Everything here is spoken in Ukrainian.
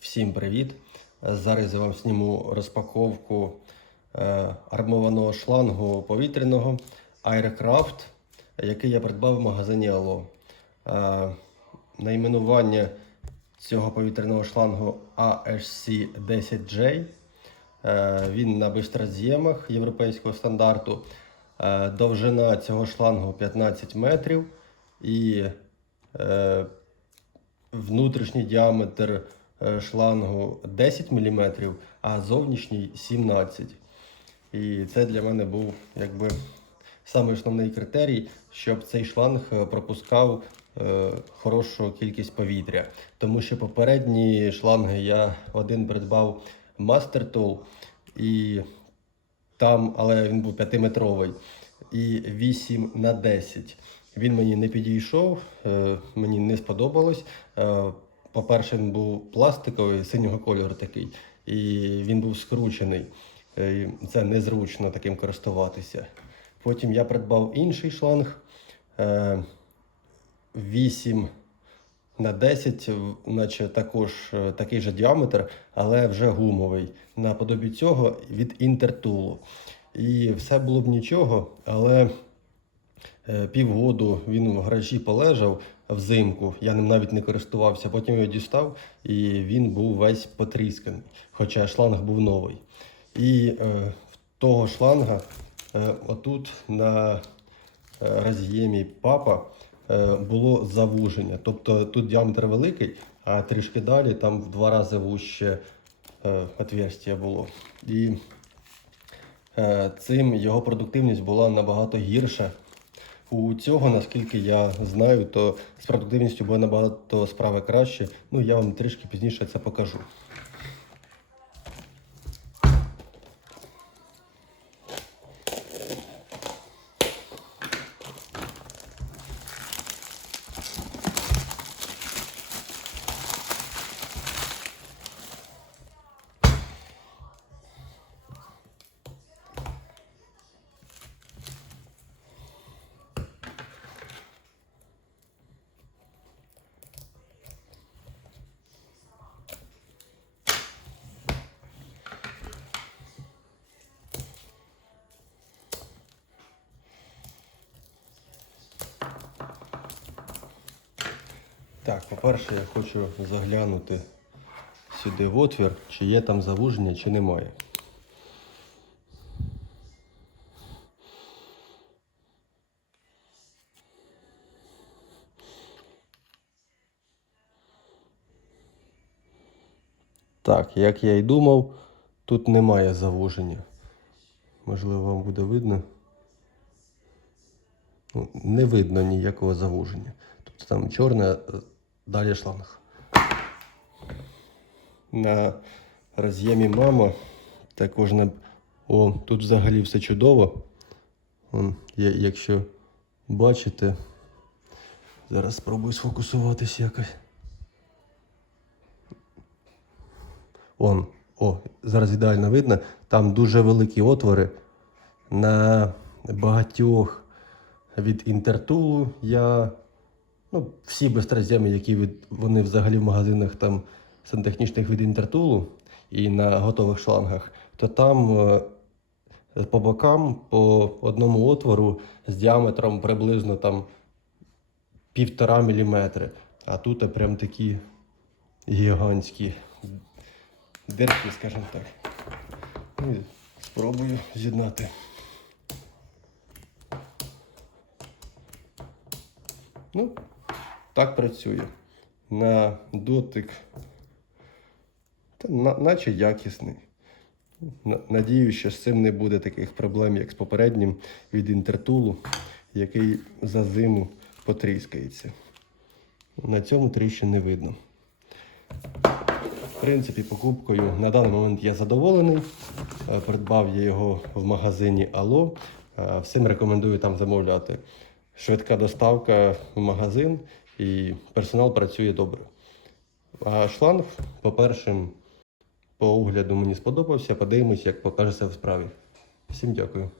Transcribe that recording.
Всім привіт! Зараз я вам зніму розпаковку е, армованого шлангу повітряного Aircraft, який я придбав в магазині Allo. Е, найменування цього повітряного шлангу AHC-10J. Е, він на бистроз'ємах європейського стандарту. Довжина цього шлангу 15 метрів і внутрішній діаметр шлангу 10 мм, а зовнішній 17 І це для мене був якби самий основний критерій, щоб цей шланг е, пропускав е, хорошу кількість повітря. Тому що попередні шланги я один придбав Master Tool, і там, але він був 5-метровий і 8 на 10. Він мені не підійшов, е, мені не сподобалось. Е, По-перше, він був пластиковий, синього кольору такий, і він був скручений. Е, Це незручно таким користуватися. Потім я придбав інший шланг е, 8 на 10, наче також е, такий же діаметр, але вже гумовий. Наподобі цього від Інтертулу. І все було б нічого, але е, півгоду він в гаражі полежав взимку. Я ним навіть не користувався. Потім його дістав, і він був весь потрісканий, хоча шланг був новий. І е, того шланга е, отут на е, роз'ємі папа е, було завуження. Тобто тут діаметр великий, а трішки далі там в два рази вуще е, отверстие було. І е, цим його продуктивність була набагато гірша. У цього, наскільки я знаю, то з продуктивністю буде набагато справи краще. Ну, я вам трішки пізніше це покажу. Так, по-перше, я хочу заглянути сюди в отвір, чи є там завуження, чи немає. Так, як я і думав, тут немає завуження. Можливо, вам буде видно. Ну, не видно ніякого завуження. Тобто там чорне, далі шланг. На роз'ємі мама також на. О, тут взагалі все чудово. Якщо бачите, зараз спробую сфокусуватись якось. Он, о, зараз ідеально видно. Там дуже великі отвори. На багатьох від інтертулу я. Ну, всі безтрозєми, які від, вони взагалі в магазинах там сантехнічних від інтертулу і на готових шлангах, то там е, по бокам по одному отвору з діаметром приблизно там півтора міліметри. А тут прям такі гігантські дирки, скажімо так. Ну, спробую з'єднати. Ну, так працює. На дотик, та на, наче якісний. На- Надію, що з цим не буде таких проблем, як з попереднім від інтертулу, який за зиму потріскається. На цьому тріщин не видно. В принципі, покупкою на даний момент я задоволений. Е, Придбав я його в магазині Ало. Е, Всім рекомендую там замовляти. Швидка доставка в магазин і персонал працює добре. А шланг, по-перше, по огляду мені сподобався. Подивимось, як покажеться в справі. Всім дякую.